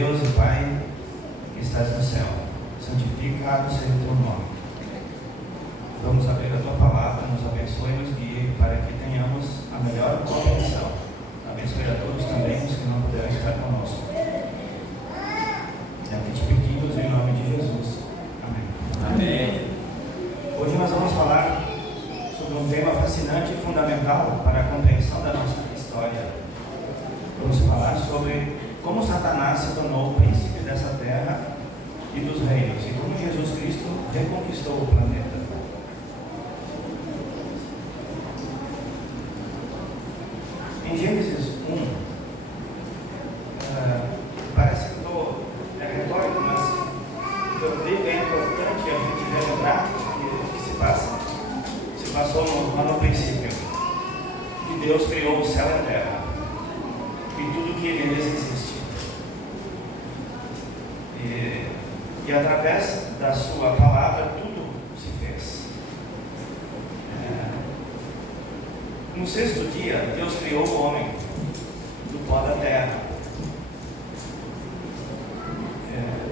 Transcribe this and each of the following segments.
Deus e Pai que estás no céu, santificado seja o teu nome. Vamos abrir a tua palavra, nos abençoe e nos guie para que tenhamos a melhor compreensão. Abençoe a todos também os que não puderam estar conosco. É o que te pedimos em nome de Jesus. Amém. Amém. Hoje nós vamos falar sobre um tema fascinante e fundamental para a compreensão da nossa história. Vamos falar sobre como Satanás se tornou o príncipe dessa terra e dos reinos e como Jesus Cristo reconquistou o planeta. Em Gênesis 1, parece que é retórico, mas eu creio que é importante a gente relembrar o que se passou no princípio, que Deus criou o céu e a terra e tudo que neles existe. E através da sua palavra tudo se fez. No sexto dia, Deus criou o homem do pó da terra.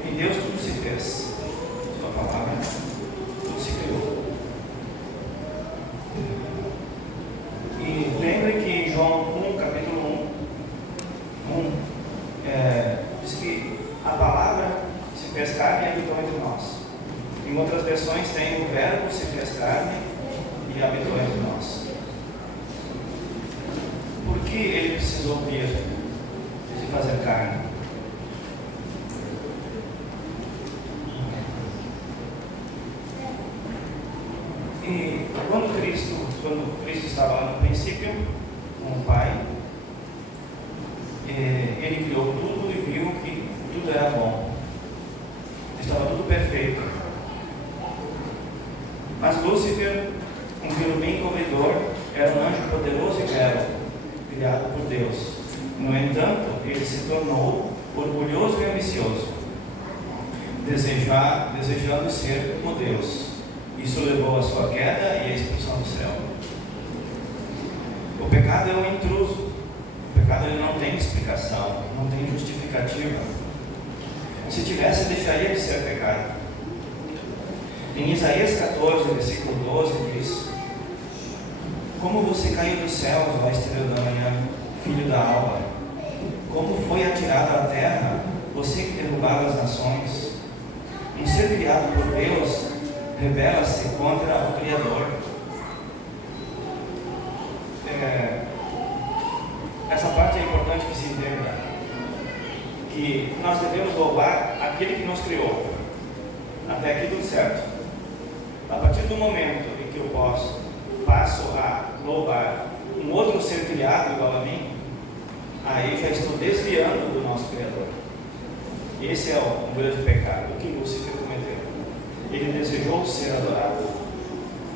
Em Deus tudo se fez. Sua palavra, tudo se criou. E lembre que em João 1, capítulo 1, diz que a palavra se fez carne e habitou entre nós. Em outras versões tem o verbo se fez carne e habitou entre nós. Por que ele precisou vir e se fazer carne? E quando Cristo estava lá no princípio com o Pai, ele criou tudo e viu que tudo era bom. Estava tudo perfeito. Mas Lúcifer, um querubim cobridor, era um anjo poderoso e belo, criado por Deus. No entanto, ele se tornou orgulhoso e ambicioso, desejando ser como Deus. Isso levou à sua queda e à expulsão do céu. O pecado é um intruso. O pecado ele não tem explicação, não tem justificativa. Se tivesse, deixaria de ser pecado. Em Isaías 14, versículo 12, diz: como você caiu dos céus, ó estrela da manhã, filho da alva. Como foi atirado à terra, você que derrubava as nações. Um ser criado por Deus rebela-se contra o Criador. Essa parte é importante que se entenda, que nós devemos louvar aquele que nos criou. Até aqui tudo certo. A partir do momento em que eu passo a louvar um outro ser criado igual a mim, aí já estou desviando do nosso Criador. Esse é o grande pecado que Lúcifer cometeu. Ele desejou ser adorado,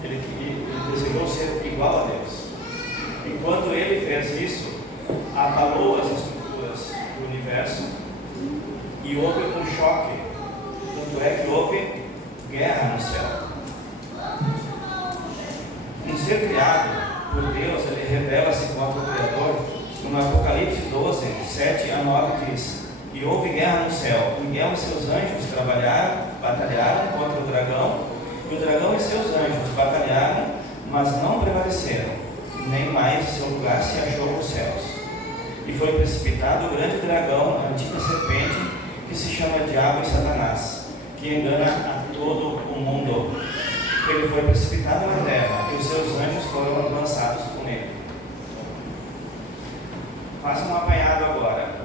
ele desejou ser igual a Deus. E quando ele fez isso, abalou as estruturas do universo e houve um choque. Tanto é que houve guerra no céu. Um ser criado por Deus, ele rebela-se contra o Criador. No Apocalipse 12, 7 a 9 diz: e houve guerra no céu. Miguel e seus anjos batalharam contra o dragão, e o dragão e seus anjos batalharam, mas não prevaleceram, nem mais seu lugar se achou nos céus. E foi precipitado o grande dragão, a antiga serpente, que se chama Diabo e Satanás, que engana a todo o mundo. Ele foi precipitado na terra, e os seus anjos foram lançados com ele. Faça um apanhado agora.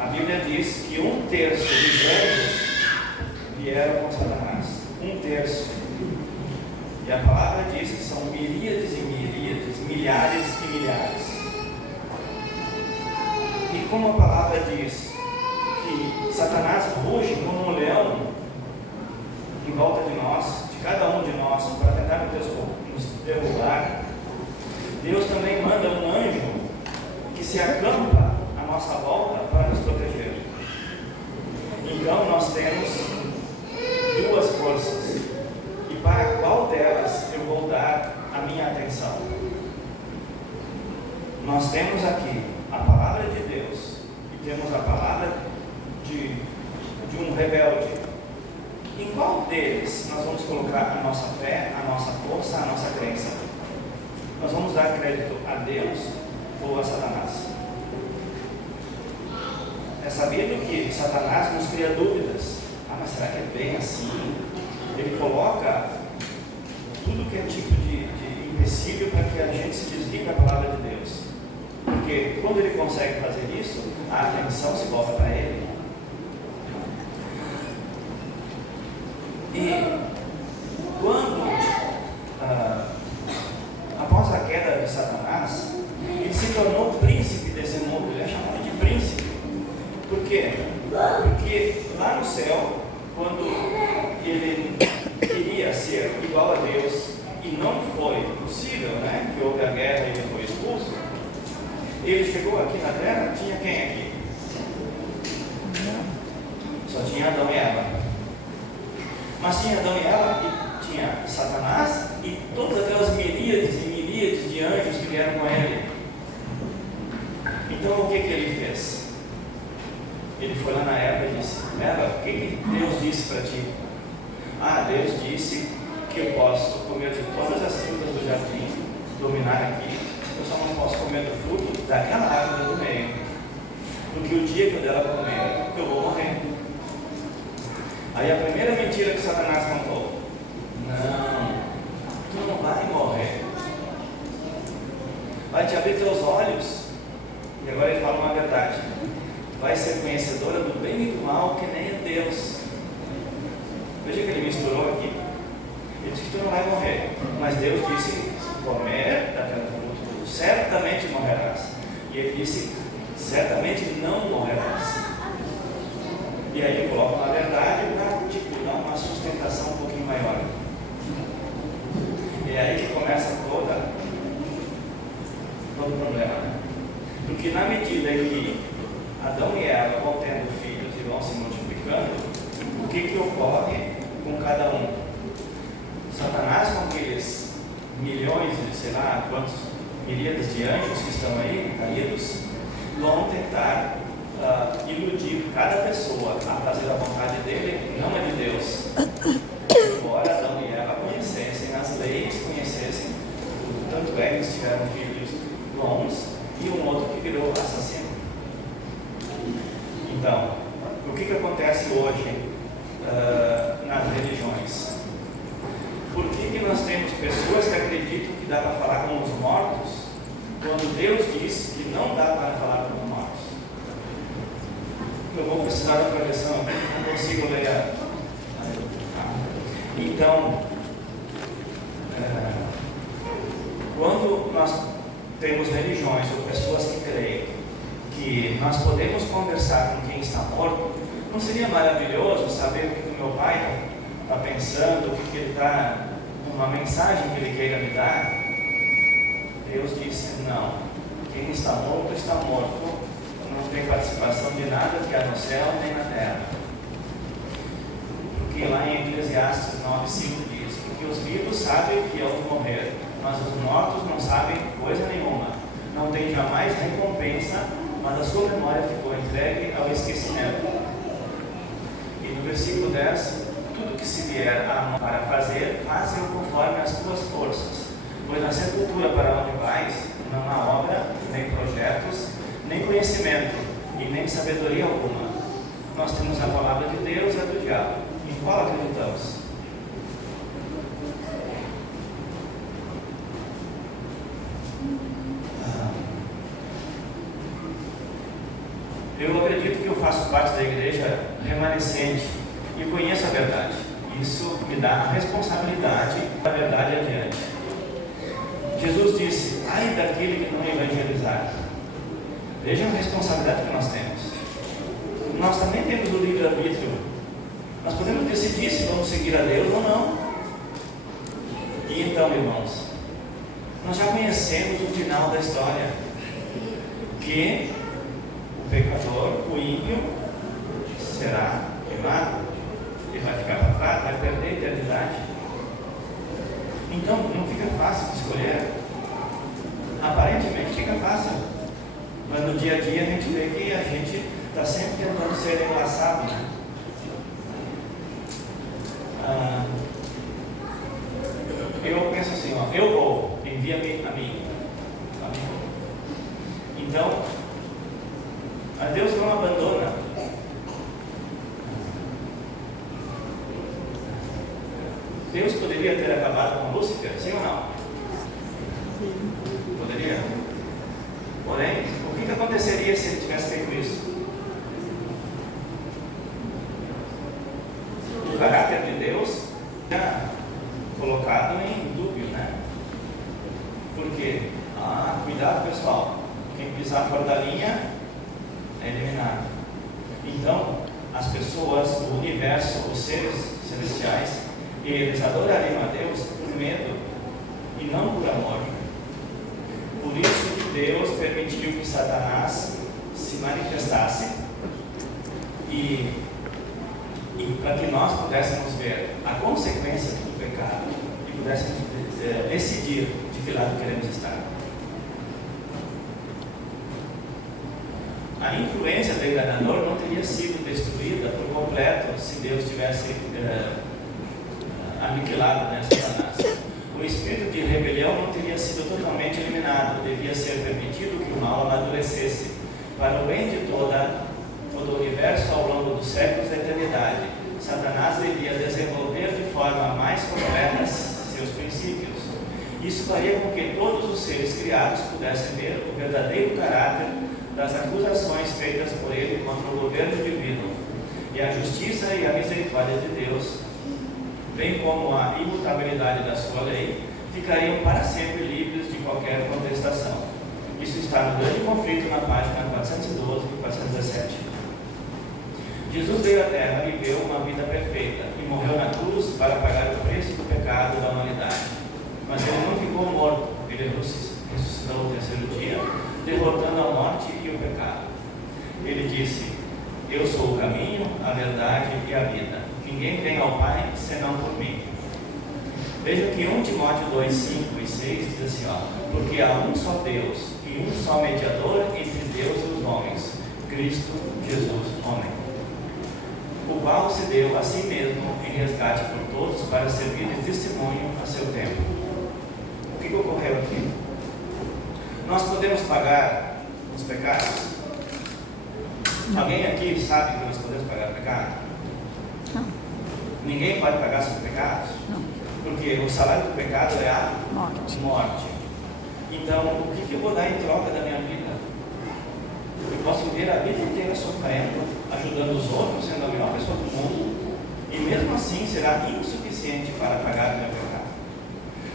A Bíblia diz que 1/3 dos anjos vieram com Satanás. 1/3. E a palavra diz que são miríades e miríades, milhares e milhares. E como a palavra diz que Satanás ruge como um leão em volta de nós, de cada um de nós, para tentar nos derrubar, Deus também manda um anjo que se acampa à nossa volta para nos proteger. Então nós temos duas forças. E para qual delas eu vou dar a minha atenção? Nós temos aqui a palavra de Deus e temos a palavra de um rebelde, em qual deles nós vamos colocar a nossa fé, a nossa força, a nossa crença? Nós vamos dar crédito a Deus ou a Satanás? É sabido que Satanás nos cria dúvidas. Mas será que é bem assim? Ele coloca tudo que é tipo de empecilho para que a gente se desvie da palavra de Deus. Porque quando ele consegue fazer isso, a atenção se volta para ele. E quando, após a queda de Satanás, ele se tornou príncipe desse mundo. Ele é chamado de príncipe. Por quê? Porque lá no céu, quando ele queria ser igual a Deus e não foi possível, né? Que houve a guerra e ele foi expulso, ele chegou aqui na terra, tinha quem aqui? Só tinha Adão e Eva. Mas tinha Adão e Eva e tinha Satanás e todas aquelas miríades e miríades de anjos que vieram com ele. Então o que ele fez? Ele foi lá na Eva e disse: Eva, o que Deus disse para ti? Deus disse que eu posso comer de todas as frutas do jardim, dominar aqui, eu só não posso comer do fruto daquela árvore do meio, porque o dia que eu dela comer, eu vou morrer. Aí a primeira mentira que Satanás contou: não, tu não vai morrer, vai te abrir teus olhos. E agora ele fala uma verdade: vai ser conhecedora do bem e do mal, que nem é Deus. Veja que ele misturou aqui. Ele disse que tu não vai morrer, mas Deus disse: se comer daquele fruto, certamente morrerás. E ele disse: certamente não morrerás. E aí ele coloca uma verdade para dar uma sustentação um pouquinho maior. E é aí que começa todo o problema, né? Porque na medida em que Adão e Eva vão tendo filhos e vão se multiplicando, o que ocorre com cada um? Satanás, com aqueles milhões de, sei lá, quantos miríades de anjos que estão aí, caídos, vão tentar iludir cada pessoa a fazer a vontade dele, não a de Deus. Embora Adão e Eva conhecessem as leis, conhecessem, tanto é que eles tiveram filhos bons e um outro que virou assassino. Então, o que acontece hoje nas religiões? Por que nós temos pessoas que acreditam que dá para falar com os mortos, quando Deus diz que não dá para falar com os mortos? Eu vou precisar da projeção aqui, não consigo ler. Então, quando nós temos religiões ou pessoas que creem que nós podemos conversar com quem está morto, não seria maravilhoso saber o que o meu pai está pensando, o que ele está, uma mensagem que ele queira me dar? Deus disse: não, quem está morto, não tem participação de nada que há no céu nem na terra. Porque lá em Eclesiastes 9:5 diz: porque os vivos sabem que hão de morrer, mas os mortos não sabem coisa nenhuma, não tem jamais recompensa, mas a sua memória ficou entregue ao esquecimento. E no versículo 10: tudo que se vier a mão para fazer, faze-o conforme as tuas forças, pois na sepultura para onde vais, não há obra, nem projetos, nem conhecimento, e nem sabedoria alguma. Nós temos a palavra de Deus e a do diabo. Em qual acreditamos? Eu acredito que eu faço parte da igreja remanescente e conheço a verdade. Isso me dá a responsabilidade da verdade adiante. Jesus disse: ai daquele que não evangelizar. Vejam a responsabilidade que nós temos. Nós também temos o livre-arbítrio. Nós podemos decidir se vamos seguir a Deus ou não. E então, irmãos, nós já conhecemos o final da história, que o pecador, o ímpio, será queimado, ele vai ficar para trás, vai perder a eternidade. Então não fica fácil de escolher. Aparentemente fica fácil, mas no dia a dia a gente vê que a gente está sempre tentando ser enlaçado, né? envia-me a mim. Então, a Deus não abandona. Deus poderia ter acabado com Lúcifer, sim ou não? Poderia. Porém, o que aconteceria se ele tivesse feito isso? O caráter de Deus é colocado em dúvio, né? Porque, cuidado pessoal, quem pisar fora da linha é eliminado. Então, as pessoas, o universo, os seres celestiais, eles adorariam a Deus por medo e não por amor. Por isso que Deus permitiu que Satanás se manifestasse e para que nós pudéssemos ver a consequência do pecado e pudéssemos decidir de que lado queremos estar. A influência do enganador não teria sido destruída por completo se Deus tivesse aniquilado, né, Satanás. O espírito de rebelião não teria sido totalmente eliminado, devia ser permitido que o mal amadurecesse para o bem de todo o universo ao longo dos séculos da eternidade. Satanás devia desenvolver de forma mais completa seus princípios. Isso faria com que todos os seres criados pudessem ver o verdadeiro caráter das acusações feitas por ele contra o governo divino, e a justiça e a misericórdia de Deus, bem como a imutabilidade da sua lei, ficariam para sempre livres de qualquer contestação. Isso está no grande conflito na página 412 e 417. Jesus veio à Terra, viveu uma vida perfeita e morreu na cruz para pagar o preço do pecado da humanidade. Mas ele não ficou morto, ele ressuscitou no terceiro dia, derrotando a morte e o pecado. Ele disse: eu sou o caminho, a verdade e a vida. Ninguém vem ao Pai senão por mim. Veja que 1 Timóteo 2, 5 e 6 diz assim, porque há um só Deus e um só mediador entre Deus e os homens, Cristo Jesus, homem, o qual se deu a si mesmo em resgate por todos para servir de testemunho a seu tempo. O que ocorreu aqui? Nós podemos pagar os pecados? Alguém aqui sabe que nós podemos pagar o pecado? Não. Ninguém pode pagar seus pecados? Não. Porque o salário do pecado é a morte. Então, o que eu vou dar em troca da minha vida? Eu posso viver a vida inteira sofrendo, ajudando os outros, sendo a melhor pessoa do mundo, e mesmo assim será insuficiente para pagar o meu pecado.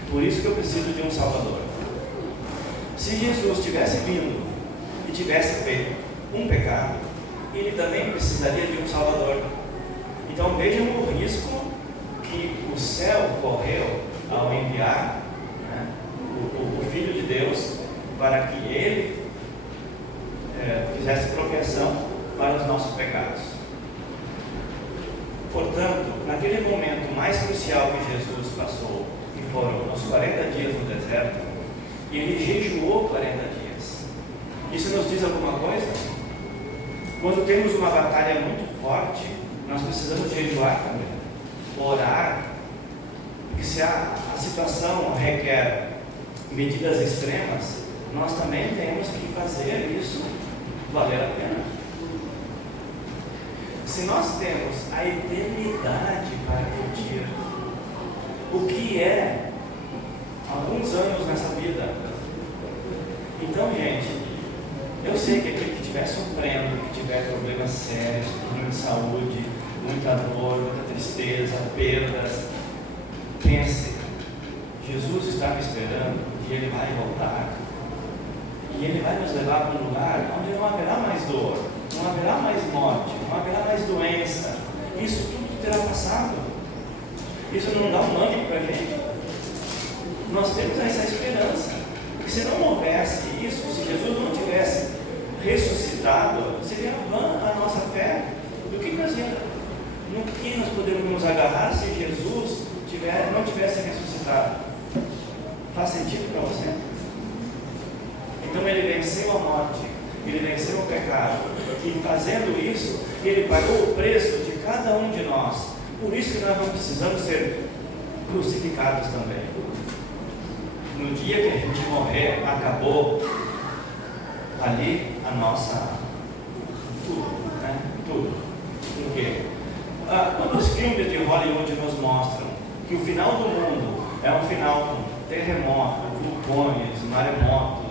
Por isso que eu preciso de um Salvador. Se Jesus tivesse vindo e tivesse feito um pecado, ele também precisaria de um Salvador. Então vejam o risco que o céu correu ao enviar, né, o Filho de Deus para que ele fizesse propiciação para os nossos pecados. Portanto, naquele momento mais crucial que Jesus passou, que foram os 40 dias no deserto, ele jejuou 40 dias. Isso nos diz alguma coisa? Quando temos uma batalha muito forte, nós precisamos jejuar também, orar, porque se a situação requer medidas extremas, nós também temos que fazer isso valer a pena. Se nós temos a eternidade para curtir, o que é alguns anos nessa vida? Então, gente, eu sei que aquele que estiver sofrendo, que tiver problemas sérios, problemas de saúde, muita dor, muita tristeza, perdas, pense, Jesus está me esperando e Ele vai voltar. E Ele vai nos levar para um lugar onde não haverá mais dor, não haverá mais morte, não haverá mais doença. Isso tudo terá passado. Isso não dá um ânimo para a gente. Nós temos essa esperança. E se não houvesse isso, se Jesus não tivesse ressuscitado, seria vã a nossa fé. No que nós poderíamos nos agarrar se Jesus não tivesse ressuscitado? Faz sentido para você? Então ele venceu a morte, ele venceu o pecado, e fazendo isso, ele pagou o preço de cada um de nós. Por isso que nós não precisamos ser crucificados também. no dia que a gente morrer, acabou ali a nossa tudo, né? Tudo. Por quê? Quando os filmes de Hollywood nos mostram que o final do mundo é um final com terremotos, vulcões, maremotos,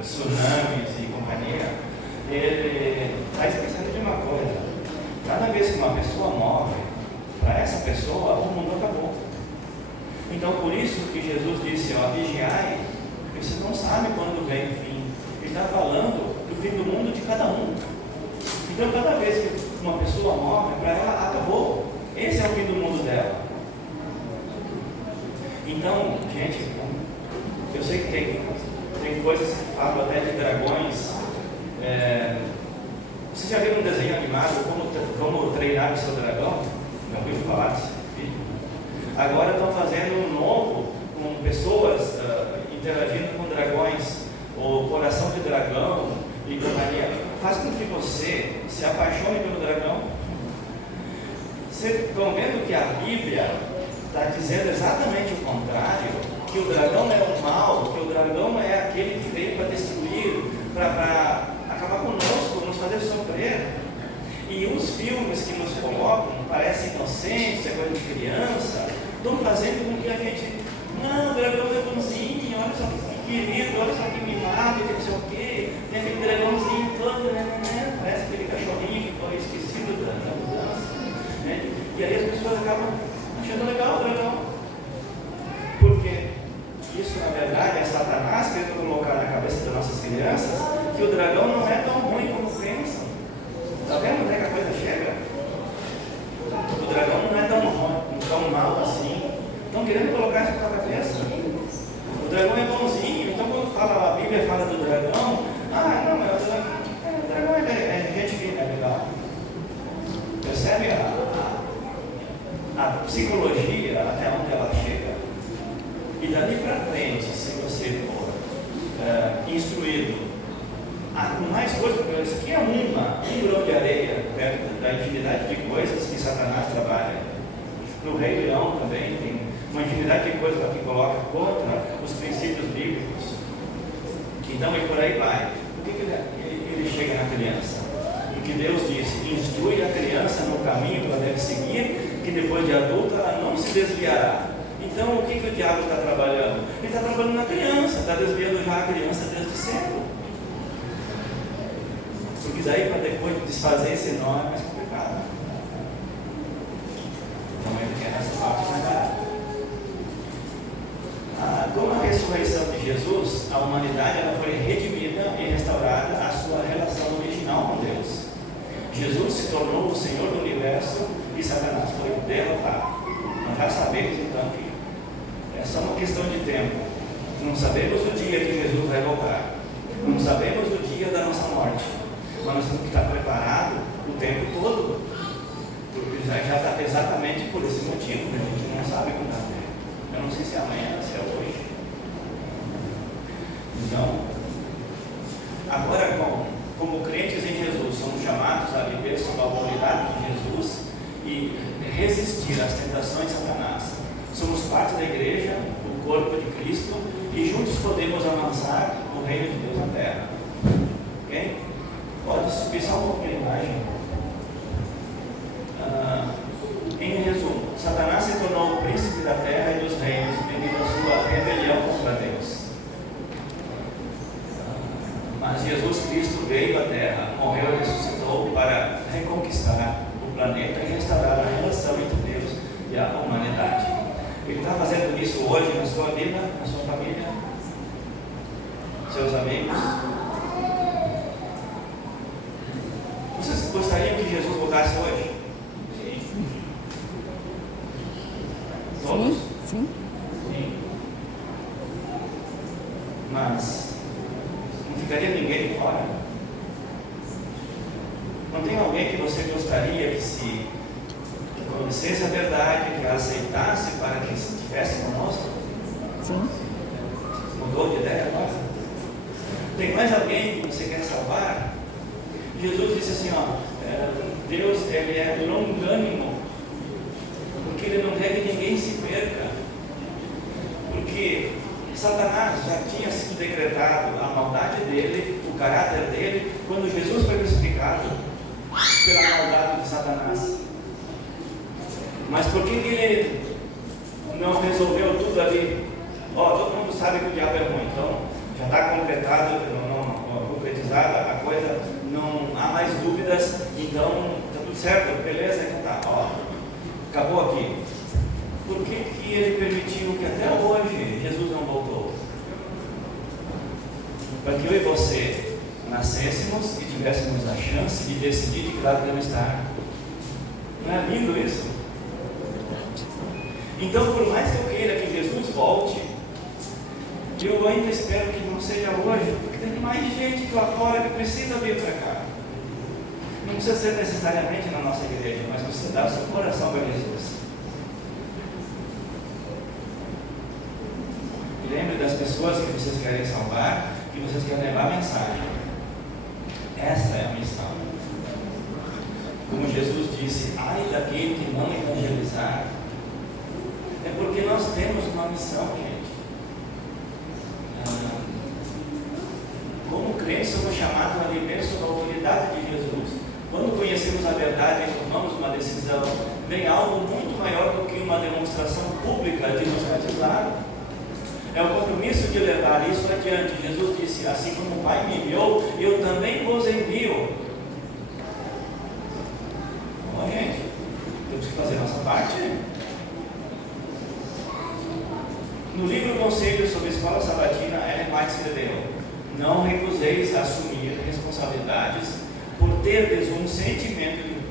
tsunamis e companhia, ele está esquecendo de uma coisa: cada vez que uma pessoa morre, para essa pessoa o mundo acabou. Então, por isso que Jesus disse: vigiai, porque você não sabe quando vem o fim. Ele está falando do fim do mundo de cada um. Então, cada vez que uma pessoa morre, para ela acabou. Esse é o fim do mundo dela. Então, gente, eu sei que tem coisas que falam até de dragões. Você já viu um desenho animado, como treinar o seu dragão? Já ouviu falar desse vídeo? Agora estão fazendo um novo, com pessoas interagindo com dragões, o coração de dragão e companhia. Faz com que você se apaixone pelo dragão. Vocês estão vendo que a Bíblia está dizendo exatamente o contrário, que o dragão não é o mal, que o dragão é aquele que veio para destruir, para acabar conosco, nos fazer sofrer. E os filmes que nos colocam, parecem inocentes, é coisa de criança, estão fazendo com que a gente, não, o dragão é bonzinho, olha só que querido, olha só que mimado, que não sei o quê, tem aquele dragãozinho todo, né? Parece aquele cachorrinho que foi esquecido da mudança, né? E aí as pessoas acabam achando legal o dragão. Porque isso, na verdade, é Satanás tentando colocar na cabeça das nossas crianças que o dragão não é tão ruim como pensam. Está vendo onde é que a coisa chega? O dragão não é tão mal assim. Estão querendo colocar isso na cabeça. O dragão é bonzinho. Então, quando a Bíblia fala do dragão, não, mas o dragão é gente fina, é legal. Percebe a psicologia até onde ela chega? E dali para frente, se você for instruído com mais coisas, porque isso aqui é um grão de areia perto da infinidade de coisas que Satanás trabalha. No Rei Leão também tem uma infinidade de coisas que coloca contra os princípios bíblicos. Então, e por aí vai. Por que ele chega na criança? Porque Deus disse: instrui a criança no caminho que ela deve seguir, que depois de adulta ela não se desviará. Então, o que o diabo está trabalhando? Ele está trabalhando na criança, está desviando já a criança desde cedo. Porque daí, para depois desfazer esse nó, é mais complicado. Então, ele quer essa parte mais barata. Com a ressurreição de Jesus, a humanidade ela foi redimida e restaurada à sua relação original com Deus. Jesus se tornou o Senhor do universo e Satanás foi derrotado. Nós já sabemos então que é só uma questão de tempo. Não sabemos o dia que Jesus vai voltar. Não sabemos o dia da nossa morte. Mas nós temos que estar preparados o tempo todo. Porque já está exatamente por esse motivo que a gente não sabe quando vai ter. Eu não sei se é amanhã, se é hoje. Então, agora como crentes em Jesus, somos chamados a viver sob a autoridade de Jesus e resistir às tentações de Satanás. Somos parte da igreja, o corpo de Cristo, e juntos podemos avançar o reino de Deus na terra. Ok? Pode subir só um pouquinho a imagem. Em resumo, Satanás se tornou o príncipe da terra e dos reinos devido à sua rebelião contra Deus. Mas Jesus Cristo veio à terra, morreu e ressuscitou para reconquistar o planeta e restaurar a relação entre Deus e a humanidade. Ele está fazendo isso hoje na sua vida, na sua família, seus amigos. Vocês gostariam que Jesus voltasse hoje? Sim. Todos? Sim. Sim. Mas não ficaria ninguém de fora? Não tem alguém que você gostaria que conhecesse a verdade, que a aceitasse para que estivesse conosco? Sim. Mudou de ideia agora? Tem mais alguém que você quer salvar? Jesus disse assim, Deus ele é longânimo, porque ele não quer que ninguém se perca. Porque Satanás já tinha sido decretado a maldade dele, o caráter dele, quando Jesus foi crucificado pela maldade de Satanás. Mas por que ele não resolveu tudo ali? Todo mundo sabe que o diabo é ruim, então já está concretado, concretizada a coisa, não há mais dúvidas, então está tudo certo, beleza, então tá, acabou aqui. Por que ele permitiu que até hoje Jesus não voltou? Para que eu e você nascêssemos e tivéssemos a chance de decidir de que lado devemos estar. Não é lindo isso? Então, por mais que eu queira que Jesus volte, eu ainda espero que não seja hoje, porque tem mais gente lá fora que precisa vir para cá. Não precisa ser necessariamente na nossa igreja, mas você dá o seu coração para Jesus. Lembre das pessoas que vocês querem salvar, que vocês querem levar a mensagem. Essa é a missão. Como Jesus disse, ai daquele que não evangelizar. É porque nós temos uma missão, gente. Como crentes, somos chamados a viver sob a autoridade de Jesus. Quando conhecemos a verdade e tomamos uma decisão, vem algo muito maior do que uma demonstração pública de nos batizar. É o compromisso de levar isso adiante. Jesus disse, assim como o Pai me enviou, eu também vos envio. Bom, gente, temos que fazer a nossa parte. No livro Conselhos sobre a Escola Sabatina, Ellen White escreveu: não recuseis a assumir responsabilidades por terdes um sentimento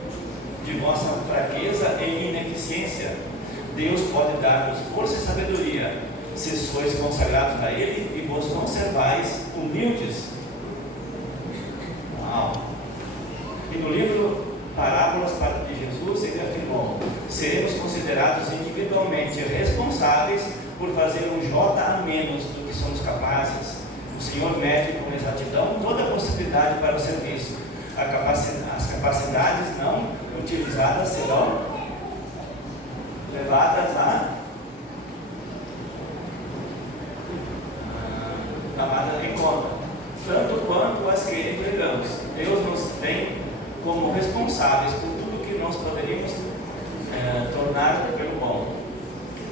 de vossa fraqueza e ineficiência. Deus pode dar-vos força e sabedoria, se sois consagrados a Ele e vos conservais humildes. Uau! E no livro Parábolas de Jesus, ele afirmou: seremos considerados individualmente responsáveis por fazer um jota a menos do que somos capazes. O Senhor mede com exatidão toda a possibilidade para o serviço. As capacidades não utilizadas serão levadas em conta, tanto quanto as que empregamos. Deus nos tem como responsáveis por tudo que nós poderíamos tornar pelo bom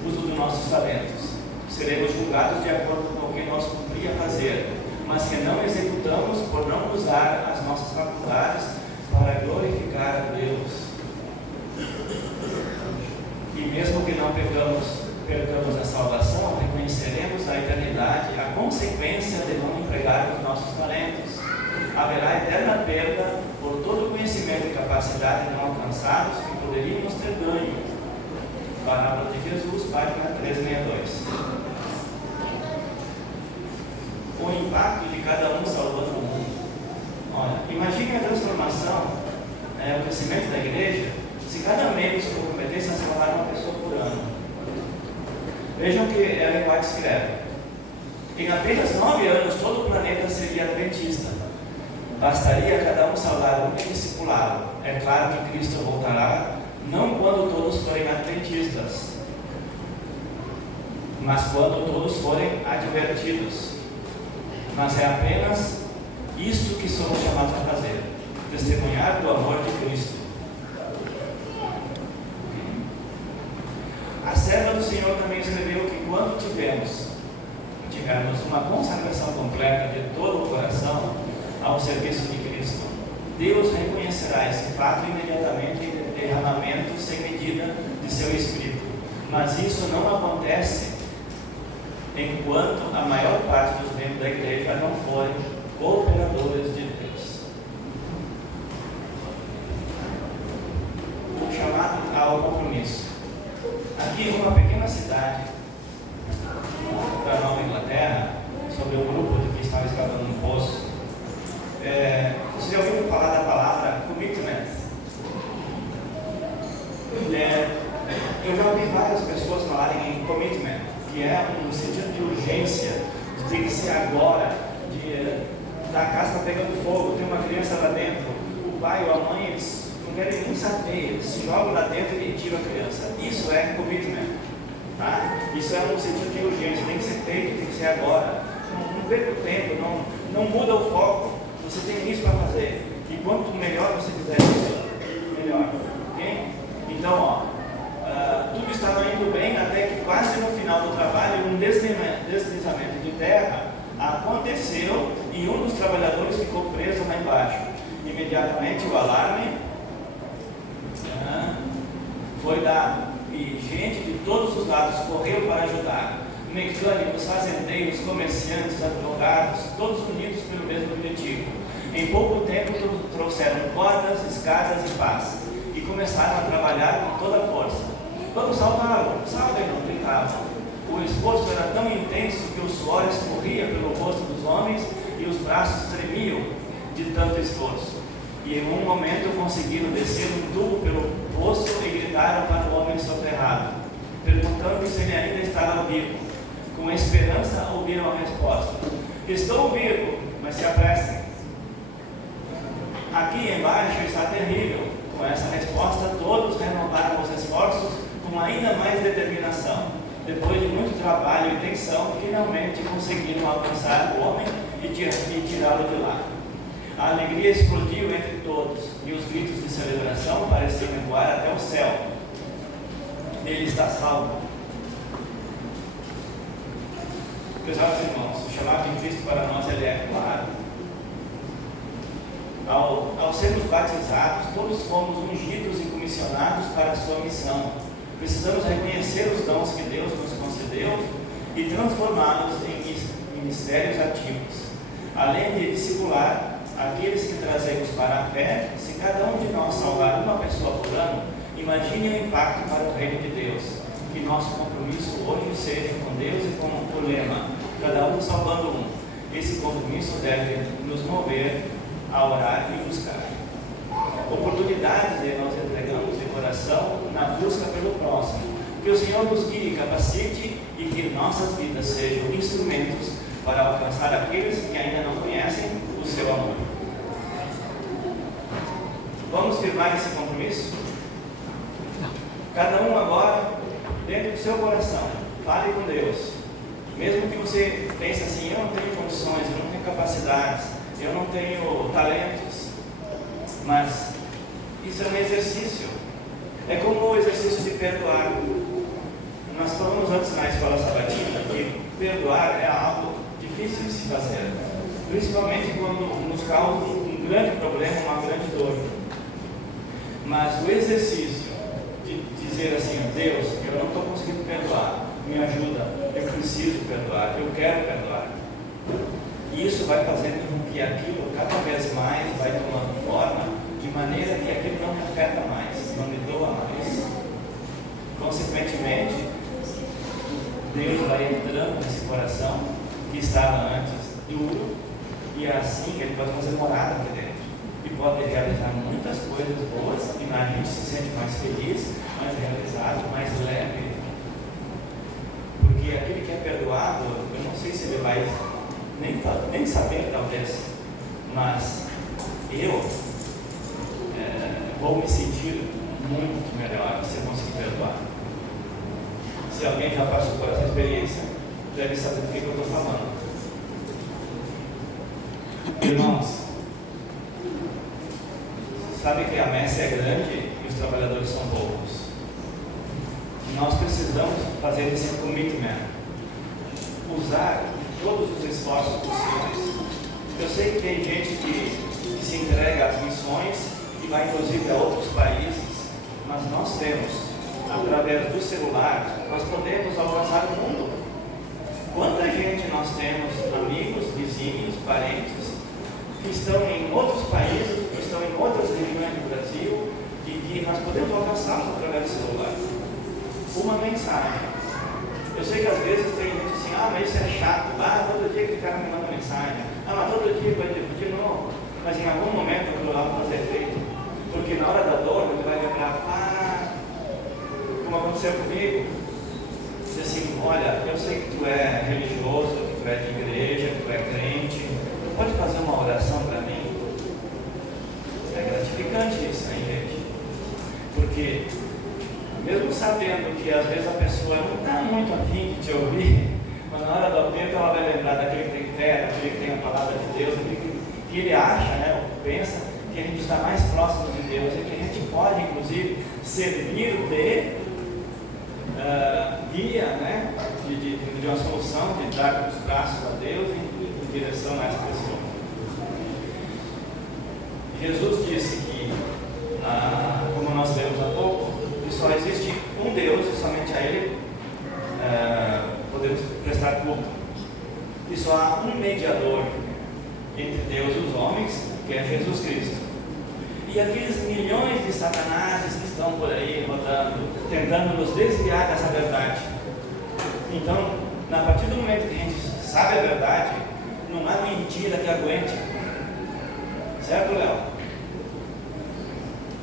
uso dos nossos talentos. Seremos julgados de acordo com o que nós cumpria fazer, mas que não executamos por não usar as nossas faculdades para glorificar a Deus. E mesmo que não percamos a salvação, reconheceremos na eternidade a consequência de não empregar os nossos talentos. Haverá eterna perda por todo o conhecimento e capacidade não alcançados que poderíamos ter ganho. Parábola de Jesus, página 362. O impacto de cada um salvando o mundo. Olha, imagine a transformação, o crescimento da igreja, se cada membro se comprometesse a salvar uma pessoa por ano. Vejam que Ellen White escreve: em apenas 9 anos todo o planeta seria adventista. Bastaria cada um salvar um e discipulá-lo. É claro que Cristo voltará não quando todos forem adventistas, mas quando todos forem advertidos. Mas é apenas isto que somos chamados a fazer: testemunhar do amor de Cristo. A serva do Senhor também escreveu que quando tivermos uma consagração completa de todo o coração ao serviço de Cristo, Deus reconhecerá esse fato imediatamente em derramamento sem medida de seu Espírito. Mas isso não acontece enquanto a maior parte dos membros da igreja não forem cooperadores de Deus. O chamado ao compromisso. Aqui em uma pequena cidade da Nova Inglaterra, sobre um grupo que estava escavando um poço, você já ouviu falar da palavra commitment? Eu já ouvi várias pessoas falarem em commitment, que é um sentido de urgência, de ter que ser agora, a casa está pegando fogo, tem uma criança lá dentro, o pai ou a mãe, eles não querem nem saber, eles se jogam lá dentro e tiram a criança. Isso é commitment. Tá? Isso é um sentido de urgência, tem que ser feito, tem que ser agora. Não perca o tempo, não muda o foco. Você tem isso para fazer. E quanto melhor você fizer isso, melhor. Okay? Então, tudo estava indo bem até que quase no final do trabalho um deslizamento de terra aconteceu e um dos trabalhadores ficou preso lá embaixo. Imediatamente o alarme foi dado e gente de todos os lados correu para ajudar. Mecânicos, fazendeiros, comerciantes, advogados, todos unidos pelo mesmo objetivo. Em pouco tempo trouxeram cordas, escadas e pás e começaram a trabalhar com toda a força. Vamos salvá-lo, salvem, não gritavam. O esforço era tão intenso que o suor escorria pelo rosto dos homens e os braços tremiam de tanto esforço. E em um momento conseguiram descer um tubo pelo poço e gritaram para o homem soterrado, perguntando se ele ainda estava vivo. Com esperança ouviram a resposta: estou vivo, mas se apressem. Aqui embaixo está terrível. Com essa resposta todos renovaram os esforços com ainda mais determinação. Depois de muito trabalho e tensão, finalmente conseguiram alcançar o homem e tirá-lo de lá. A alegria explodiu entre todos e os gritos de celebração pareciam voar até o céu. Ele está salvo. Prezados irmãos, o chamado de Cristo para nós ele é claro. Ao sermos batizados, todos fomos ungidos e comissionados para a sua missão. Precisamos reconhecer os dons que Deus nos concedeu e transformá-los em ministérios ativos. Além de discipular aqueles que trazemos para a fé, se cada um de nós salvar uma pessoa por ano, imagine o impacto para o reino de Deus. Que nosso compromisso hoje seja com Deus e com o lema, cada um salvando um. Esse compromisso deve nos mover a orar e buscar. Oportunidades nós entregamos de coração na busca pelo próximo. Que o Senhor nos guie e capacite e que nossas vidas sejam instrumentos para alcançar aqueles que ainda não conhecem o seu amor. Vamos firmar esse compromisso? Cada um agora, dentro do seu coração, fale com Deus. Mesmo que você pense assim: eu não tenho condições, eu não tenho capacidades, eu não tenho talentos, mas isso é um exercício. É como o exercício de perdoar. Nós falamos antes na escola sabatina que perdoar é algo difícil de se fazer, principalmente quando nos causa um grande problema, uma grande dor. Mas o exercício de dizer assim: Deus, eu não estou conseguindo perdoar, me ajuda, eu preciso perdoar, eu quero perdoar. E isso vai fazendo com que aquilo cada vez mais vai tomando forma, de maneira que aquilo não me afeta mais, não me doa mais. Consequentemente, Deus vai entrando nesse coração que estava antes duro, e assim ele pode fazer morada aqui dentro. E pode realizar muitas coisas boas, e a gente se sente mais feliz, mais realizado, mais leve. Porque aquele que é perdoado, eu não sei se ele vai nem saber talvez, mas eu vou me sentir muito melhor se eu conseguir perdoar. Se alguém já passou por essa experiência, deve saber do que eu estou falando. Irmãos, sabe que a messe é grande e os trabalhadores são poucos. Nós precisamos fazer esse commitment, usar todos os esforços possíveis. Eu sei que tem gente que se entrega às missões e vai inclusive a outros países, mas nós temos, através do celular, nós podemos alcançar o mundo. Quanta gente nós temos, amigos, vizinhos, parentes, que estão em outros países, que estão em outras regiões do Brasil e que nós podemos alcançá-los através do celular. Uma mensagem. Eu sei que às vezes tem gente assim: mas isso é chato, todo dia que o cara me manda mensagem, mas todo dia vai de novo. Mas em algum momento aquilo lá vai fazer efeito, porque na hora da dor ele vai lembrar: como aconteceu comigo, diz assim: olha, eu sei que tu é religioso, que tu é de igreja, que tu é crente, tu pode fazer uma oração para mim? É gratificante isso, hein, gente? Porque mesmo sabendo que às vezes a pessoa não está muito afim de te ouvir, mas na hora do aumento ela vai lembrar daquele que tem fé, daquele que tem a palavra de Deus, daquele que ele acha, né, ou pensa que a gente está mais próximo de Deus e que a gente pode, inclusive, servir de guia, né, de uma solução, de dar os braços a Deus em direção a essa pessoa. Jesus disse que, como nós lemos há pouco, que só existe um Deus e somente a Ele podemos prestar culto. E só há um mediador entre Deus e os homens, que é Jesus Cristo. E aqueles milhões de satanases que estão por aí rodando, tentando nos desviar dessa verdade. Então, a partir do momento que a gente sabe a verdade, não há mentira que aguente. Certo, Léo?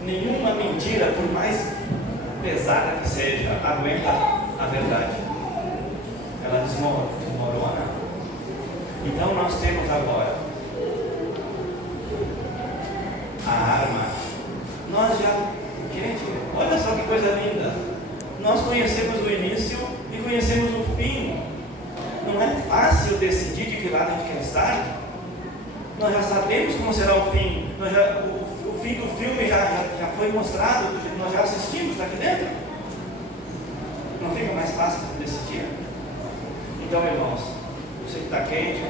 Nenhuma mentira, por mais pesada que seja, aguenta a verdade. Ela desmorona. Então nós temos agora a arma. Nós já, gente, olha só que coisa linda. Nós conhecemos o início e conhecemos o fim. Não é fácil decidir de que lado a gente quer estar. Nós já sabemos como será o fim. O fim do filme já foi mostrado, nós já assistimos, está aqui dentro. Não fica mais fácil de decidir? Então, irmãos, você que está quente,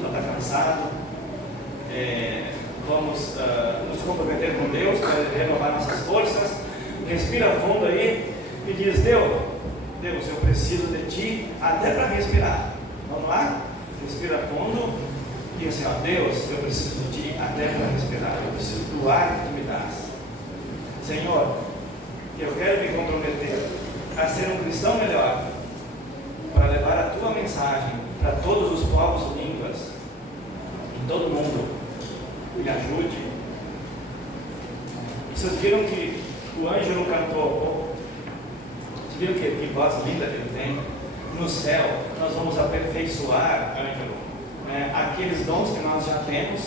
já está cansado, vamos nos comprometer com Deus para renovar nossas forças. Respira fundo aí e diz: Deus, eu preciso de Ti até para respirar. Vamos lá? Respira fundo e assim, ó, Deus, eu preciso de Ti até para respirar. Eu preciso do ar que Tu me dás. Senhor, eu quero me comprometer a ser um cristão melhor, para levar a Tua mensagem para todos os povos e línguas, que todo mundo me ajude. Vocês viram que o Ângelo cantou? Vocês viram que voz linda que ele tem? No céu, nós vamos aperfeiçoar, Ângelo, aqueles dons que nós já temos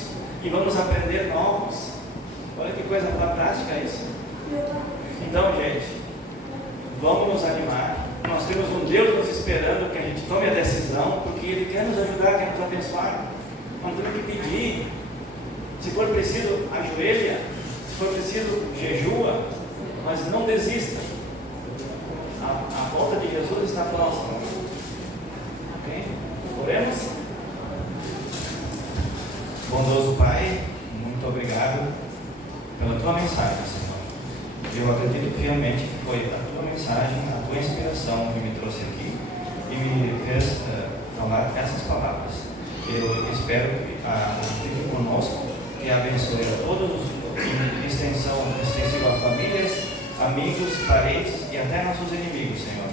e vamos aprender novos. Olha que coisa fantástica isso. Então, gente, vamos nos animar. Nós temos um Deus nos esperando que a gente tome a decisão, porque Ele quer nos ajudar, quer nos abençoar. Nós temos que pedir. Se for preciso, ajoelha. Se for preciso, jejua. Mas não desista. A volta de Jesus está próxima. Ok? Oremos? Bondoso Pai, muito obrigado pela Tua mensagem, Senhor. Eu acredito fielmente que foi a Tua mensagem, a Tua inspiração que me trouxe aqui e me fez falar essas palavras. Eu espero que fique conosco, que abençoe a todos, em extensiva a famílias, amigos, parentes e até nossos inimigos, Senhor.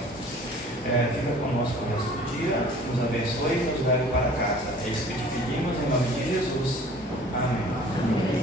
Fica conosco o resto do dia, nos abençoe e nos leve para casa. É isso que te pedimos em nome de Jesus. Amém.